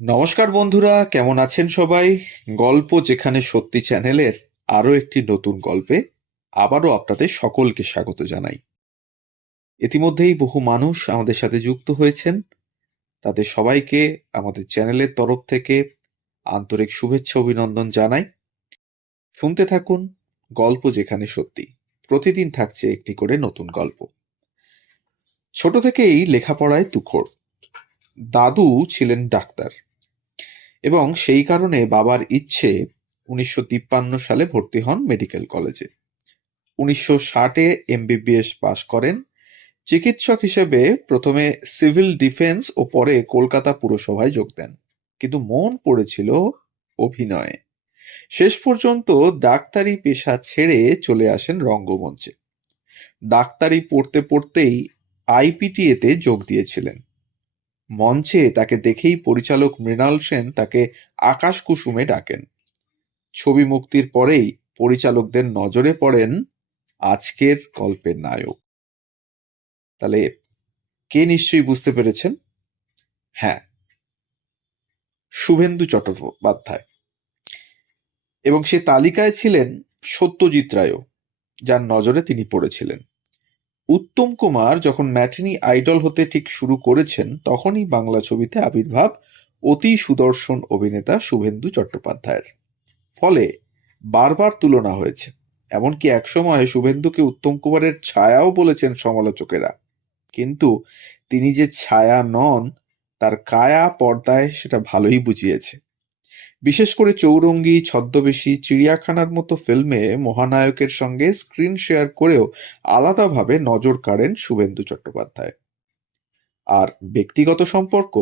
নমস্কার বন্ধুরা, কেমন আছেন সবাই? গল্প যেখানে সত্যি চ্যানেলের আরো একটি নতুন গল্পে আবারও আপনাদের সকলকে স্বাগত জানাই। ইতিমধ্যেই বহু মানুষ আমাদের সাথে যুক্ত হয়েছেন। তাদের সবাইকে আমাদের চ্যানেলের তরফ থেকে আন্তরিক শুভেচ্ছা অভিনন্দন জানাই। শুনতে থাকুন গল্প যেখানে সত্যি। প্রতিদিন থাকছে একটি করে নতুন গল্প। ছোট থেকেই লেখাপড়ায় তুখোড়। দাদু ছিলেন ডাক্তার এবং সেই কারণে বাবার ইচ্ছে 1953 সালে ভর্তি হন মেডিকেল কলেজে। 1960-এ এমবিবিএস পাশ করেন। চিকিৎসক হিসেবে প্রথমে সিভিল ডিফেন্স ও পরে কলকাতা পুরসভায় যোগ দেন, কিন্তু মন পড়েছিল অভিনয়ে। শেষ পর্যন্ত ডাক্তারি পেশা ছেড়ে চলে আসেন রঙ্গমঞ্চে। ডাক্তারি পড়তে পড়তেই আইপিটিএতে যোগ দিয়েছিলেন। মঞ্চে তাকে দেখেই পরিচালক মৃণাল সেন তাকে আকাশ কুসুমে ডাকেন। ছবি মুক্তির পরেই পরিচালকদের নজরে পড়েন আজকের গল্পের নায়ক। তাহলে কে নিশ্চয়ই বুঝতে পেরেছেন? হ্যাঁ, শুভেন্দু চট্টোপাধ্যায়। এবং সে তালিকায় ছিলেন সত্যজিৎ রায়ও, যার নজরে তিনি পড়েছিলেন। উত্তম কুমার যখন ম্যাটিনি আইডল হতে ঠিক শুরু করেছেন, তখনই বাংলা ছবিতে আবির্ভাব অতি সুদর্শন অভিনেতা শুভেন্দু চট্টোপাধ্যায়ের। ফলে বারবার তুলনা হয়েছে। এমনকি একসময় শুভেন্দুকে উত্তম কুমারের ছায়াও বলেছেন সমালোচকেরা। কিন্তু তিনি যে ছায়া নন, তার কায়া পর্দায় সেটা ভালোই বুঝিয়েছে। বিশেষ করে চৌরঙ্গী, ছদ্মবেশী, চিড়িয়াখানার মতো ফিল্মে মহানায়কের সঙ্গে স্ক্রিন শেয়ার করেও আলাদাভাবে নজর কাড়েন শুভেন্দু চট্টোপাধ্যায়। আর ব্যক্তিগত সম্পর্ক,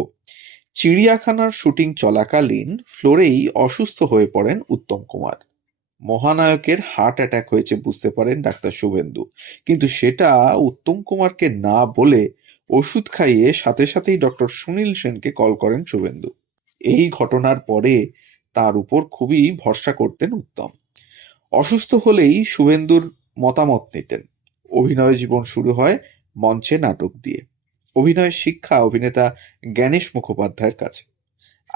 চিড়িয়াখানার শুটিং চলাকালীন ফ্লোরেই অসুস্থ হয়ে পড়েন উত্তম কুমার। মহানায়কের হার্ট অ্যাটাক হয়েছে বুঝতে পারেন ডাক্তার শুভেন্দু, কিন্তু সেটা উত্তম কুমারকে না বলে ওষুধ খাইয়ে সাথে সাথেই ডক্টর সুনীল সেনকে কল করেন শুভেন্দু। এই ঘটনার পরে তার উপর খুবই ভরসা করতেন উত্তম। অসুস্থ হলেই শুভেন্দুর মতামত নিতেন। অভিনয় জীবন শুরু হয় মঞ্চে নাটক দিয়ে। অভিনয়ের শিক্ষা অভিনেতা জ্ঞানেশ মুখোপাধ্যায়ের কাছে।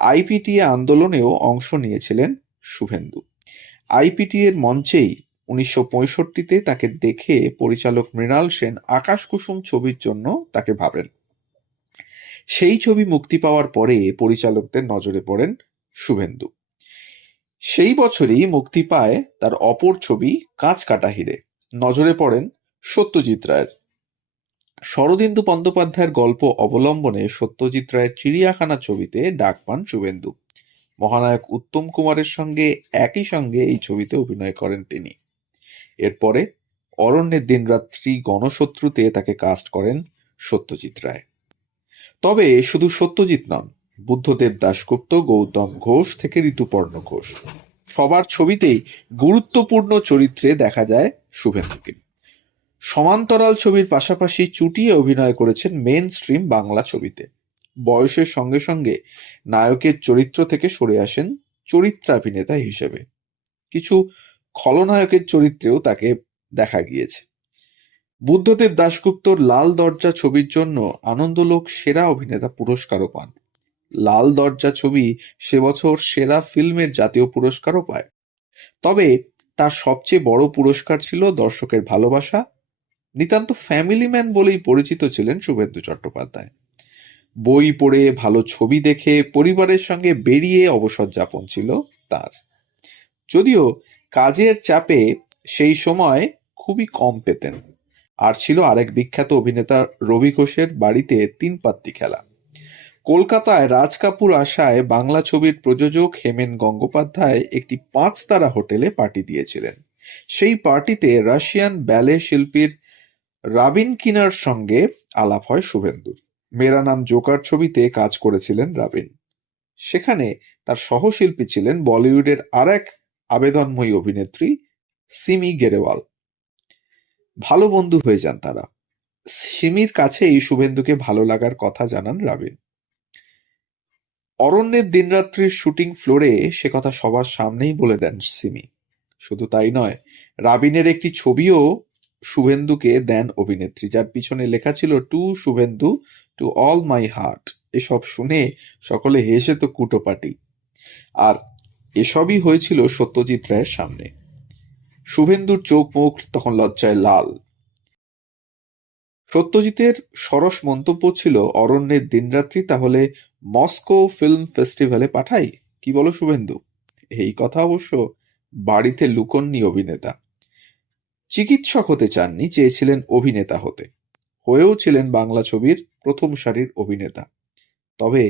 আইপিটিএ আন্দোলনেও অংশ নিয়েছিলেন শুভেন্দু। আইপিটিএর মঞ্চেই 1965-তে তাকে দেখে পরিচালক মৃণাল সেন আকাশ কুসুম ছবির জন্য তাকে ভাবেন। সেই ছবি মুক্তি পাওয়ার পরে পরিচালকদের নজরে পড়েন শুভেন্দু। সেই বছরই মুক্তি পায় তার অপর ছবি কাঁচ কাটা হিরে। নজরে পড়েন সত্যজিৎ রায়ের। শরদিন্দু বন্দ্যোপাধ্যায়ের গল্প অবলম্বনে সত্যজিৎ রায়ের চিড়িয়াখানা ছবিতে ডাক পান শুভেন্দু। মহানায়ক উত্তম কুমারের সঙ্গে একই সঙ্গে এই ছবিতে অভিনয় করেন তিনি। এরপরে অরণ্যের দিনরাত্রি, গণশত্রুতে তাকে কাস্ট করেন সত্যজিৎ রায়। তবে শুধু সত্যজিৎ নন, বুদ্ধদেব দাশগুপ্ত, গৌতম ঘোষ থেকে ঋতুপর্ণ ঘোষ, সবার ছবিতেই গুরুত্বপূর্ণ চরিত্রে দেখা যায় শুভেন্দুকে। সমান্তরাল ছবির পাশাপাশি চুটিয়ে অভিনয় করেছেন মেন স্ট্রিম বাংলা ছবিতে। বয়সের সঙ্গে সঙ্গে নায়কের চরিত্র থেকে সরে আসেন চরিত্রাভিনেতা হিসেবে। কিছু খলনায়কের চরিত্রেও তাকে দেখা গিয়েছে। বুদ্ধদেব দাশগুপ্তর লাল দরজা ছবির জন্য আনন্দলোক সেরা অভিনেতা পুরস্কারও পান। লাল দরজা ছবি সে বছর সেরা ফিল্মের জাতীয় পুরস্কারও পায়। তবে তার সবচেয়ে বড় পুরস্কার ছিল দর্শকের ভালোবাসা। নিতান্ত ফ্যামিলি ম্যান বলেই পরিচিত ছিলেন শুভেন্দু চট্টোপাধ্যায়। বই পড়ে, ভালো ছবি দেখে পরিবারের সঙ্গে বেরিয়ে অবসর যাপন ছিল তার। যদিও কাজের চাপে সেই সময় খুবই কম পেতেন। আর ছিল আরেক বিখ্যাত অভিনেতা রবি ঘোষের বাড়িতে তিন পাত্তি খেলা। কলকাতায় রাজ কাপুর আসায় বাংলা ছবির প্রযোজক হেমেন গঙ্গোপাধ্যায় একটি 5 তারা হোটেলে পার্টি দিয়েছিলেন। সেই পার্টিতে রাশিয়ান ব্যালে শিল্পীর রাবিন কিনার সঙ্গে আলাপ হয় শুভেন্দুর। মেরা নাম জোকার ছবিতে কাজ করেছিলেন রাবিন। সেখানে তার সহশিল্পী ছিলেন বলিউডের আর এক আবেদনময়ী অভিনেত্রী সিমি গেরেওয়াল। ভালো বন্ধু হয়ে যান তারা। সিমির কাছেই শুভেন্দুকে ভালো লাগার কথা জানান রাবিন। অরণ্যের দিনরাত্রির শুটিং ফ্লোরে সে কথা সবার সামনেই বলে দেন সিমি। শুধু তাই নয়, রাবিনের একটি ছবিও শুভেন্দুকে দেন অভিনেত্রী, যার পিছনে লেখা ছিল to Shubhendu to all my heart. এসব শুনে সকলে হেসে তো কুটোপাটি। আর এসবই হয়েছিল সত্যজিৎ রায়ের সামনে। শুভেন্দুর চোখ মুখ তখন লজ্জায় লাল। সত্যজিতের সরস মন্তব্য ছিল, অরণ্যের দিনরাত্রি তাহলে মস্কো ফিল্ম ফেস্টিভ্যালে পাঠাই, কি বলো শুভেন্দু? এই কথা অবশ্য বাড়িতে লুকোননি অভিনেতা। চিকিৎসক হতে চাননি, চেয়েছিলেন অভিনেতা হতে। হয়েও ছিলেন বাংলা ছবির প্রথম সারির অভিনেতা। তবে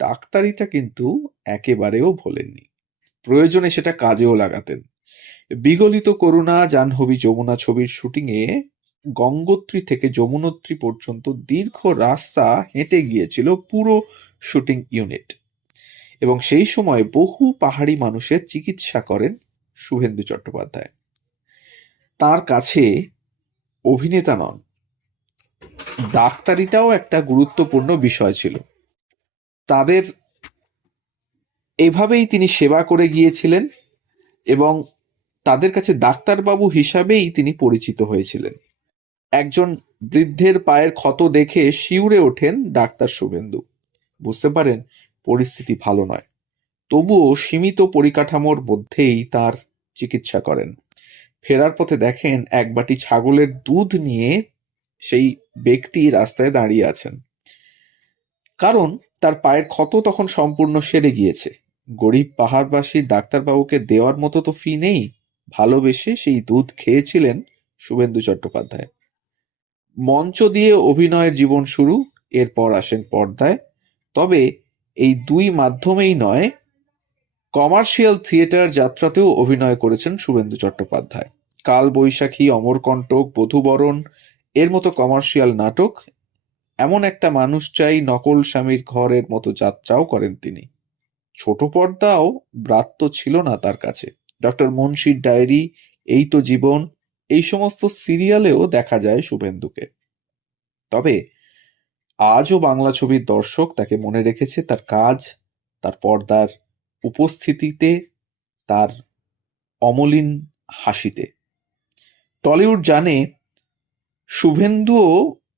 ডাক্তারিটা কিন্তু একেবারেও ভোলেননি। প্রয়োজনে সেটা কাজেও লাগাতেন। বিগলিত করুণা, জাহ্নবী যমুনা ছবির শুটিংয়ে গঙ্গোত্রী থেকে যমুনোত্রী পর্যন্ত দীর্ঘ রাস্তা হেঁটে গিয়েছিল পুরো শুটিং ইউনিট। এবং সেই সময় বহু পাহাড়ি মানুষের চিকিৎসা করেন শুভেন্দু চট্টোপাধ্যায়। তার কাছে অভিনেতা নন, ডাক্তারিটাও একটা গুরুত্বপূর্ণ বিষয় ছিল। তাদের এভাবেই তিনি সেবা করে গিয়েছিলেন এবং তাদের কাছে ডাক্তারবাবু হিসাবেই তিনি পরিচিত হয়েছিলেন। একজন বৃদ্ধের পায়ের ক্ষত দেখে শিউরে ওঠেন ডাক্তার শুভেন্দু। বুঝতে পারেন পরিস্থিতি ভালো নয়, তবুও সীমিত পরিকাঠামোর মধ্যেই তার চিকিৎসা করেন। ফেরার পথে দেখেন এক বাটি ছাগলের দুধ নিয়ে সেই ব্যক্তি রাস্তায় দাঁড়িয়ে আছেন, কারণ তার পায়ের ক্ষত তখন সম্পূর্ণ সেরে গিয়েছে। গরিব পাহাড়বাসী ডাক্তারবাবুকে দেওয়ার মতো তো ফি নেই। ভালোবেসে সেই দুধ খেয়েছিলেন শুভেন্দু চট্টোপাধ্যায়। মঞ্চ দিয়ে অভিনয়ের জীবন শুরু, এরপর আসেন পর্দায়। তবে এই দুই মাধ্যমেই নয়, কমার্শিয়াল থিয়েটার যাত্রাতেও অভিনয় করেছেন শুভেন্দু চট্টোপাধ্যায়। কাল বৈশাখী, অমরকণ্টক, বধূবরণ এর মতো কমার্শিয়াল নাটক, এমন একটা মানুষ চাই, নকল স্বামীর ঘরের মতো যাত্রাও করেন তিনি। ছোট পর্দাও ব্রাত্য ছিল না তার কাছে। ডক্টর মুন্সির ডায়েরি, এই তো জীবন, এই সমস্ত সিরিয়ালেও দেখা যায় শুভেন্দুকে। তবে আজও বাংলা ছবির দর্শক তাকে মনে রেখেছে তার কাজ, তার পর্দার উপস্থিতিতে, তার অমলিন হাসিতে। টলিউড জানে শুভেন্দুও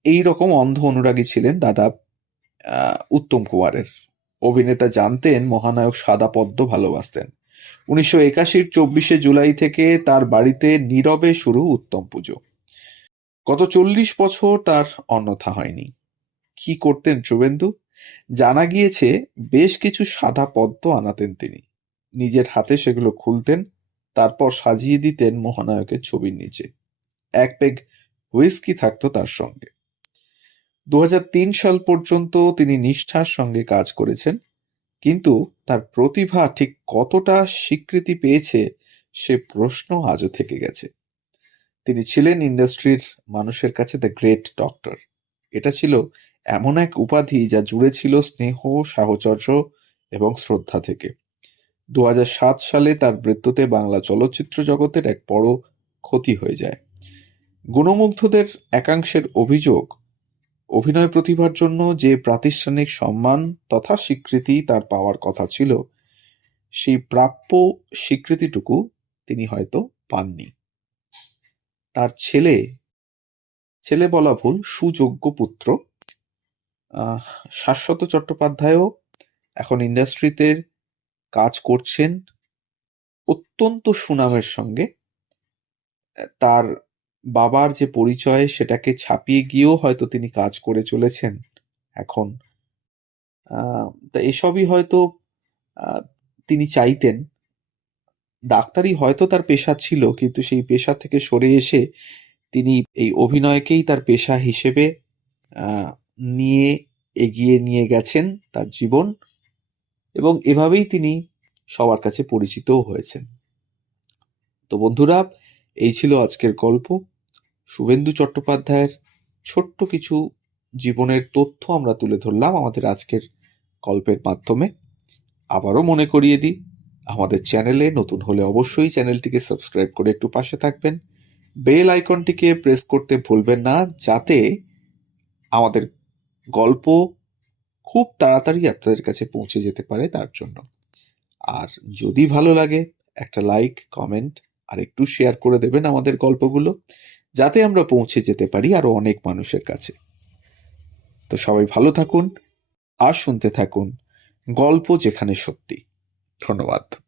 এই রকম অন্ধ অনুরাগী ছিলেন দাদা উত্তম কুমারের। অভিনেতা জানতেন মহানায়ক সাদা পদ্ম ভালোবাসতেন। 1981 24শে জুলাই থেকে তার বাড়িতে নীরবে শুরু উত্তম পুজো। গত 40 বছর তার অন্যথা হয়নি। কি করতেন শুভেন্দু? জানা গিয়েছে বেশ কিছু সাদা পদ্ম আনাতেন তিনি, নিজের হাতে সেগুলো খুলতেন, তারপর সাজিয়ে দিতেন মহানায়কের ছবির নিচে। এক পেগ হুইস্কি থাকতো তার সঙ্গে। 2003 সাল পর্যন্ত তিনি নিষ্ঠার সঙ্গে কাজ করেছেন, কিন্তু তার প্রতিভা ঠিক কতটা স্বীকৃতি পেয়েছে সে প্রশ্ন আজও থেকে গেছে। তিনি ছিলেন ইন্ডাস্ট্রির মানুষের কাছে দ্য গ্রেট ডক্টর। এটা ছিল এমন এক উপাধি যা জুড়ে ছিল স্নেহ, সাহচর্য এবং শ্রদ্ধা থেকে। 2007 সালে তার মৃত্যুতে বাংলা চলচ্চিত্র জগতের এক বড় ক্ষতি হয়ে যায়। গুণমুগ্ধদের একাংশের অভিযোগ, অভিনয় প্রতিভার জন্য যে প্রাতিষ্ঠানিক সম্মান তথা স্বীকৃতি তার পাওয়ার কথা ছিল, সেই প্রাপ্য স্বীকৃতিটুকু তিনি হয়তো পাননি। তার ছেলে বলা ভুল, সুযোগ্য পুত্র শাশ্বত চট্টোপাধ্যায়ও এখন ইন্ডাস্ট্রিতে কাজ করছেন অত্যন্ত সুনামের সঙ্গে। তার বাবার যে পরিচয় সেটাকে ছাপিয়ে গিয়েও হয়তো তিনি কাজ করে চলেছেন এখন। তা এসবই হয়তো তিনি চাইতেন। ডাক্তারি হয়তো তার পেশা ছিল, কিন্তু সেই পেশা থেকে সরে এসে তিনি এই অভিনয়কেই তার পেশা হিসেবে নিয়ে এগিয়ে নিয়ে গেছেন তার জীবন, এবং এভাবেই তিনি সবার কাছে পরিচিতও হয়েছেন। তো বন্ধুরা, এই ছিল আজকের গল্প। শুভেন্দু চট্টোপাধ্যায়ের ছোট্ট কিছু জীবনের তথ্য আমরা তুলে ধরলাম আমাদের আজকের গল্পের মাধ্যমে। আবারও মনে করিয়ে দিই, আমাদের চ্যানেলে নতুন হলে অবশ্যই চ্যানেলটিকে সাবস্ক্রাইব করে একটু পাশে থাকবেন। বেল আইকনটিকে প্রেস করতে ভুলবেন না, যাতে আমাদের গল্প খুব তাড়াতাড়ি আপনাদের কাছে পৌঁছে যেতে পারে তার জন্য। আর যদি ভালো লাগে একটা লাইক, কমেন্ট আর একটু শেয়ার করে দেবেন আমাদের গল্পগুলো, যাতে আমরা পৌঁছে যেতে পারি আরো অনেক মানুষের কাছে। তো সবাই ভালো থাকুন আর শুনতে থাকুন গল্প যেখানে সত্যি। ধন্যবাদ।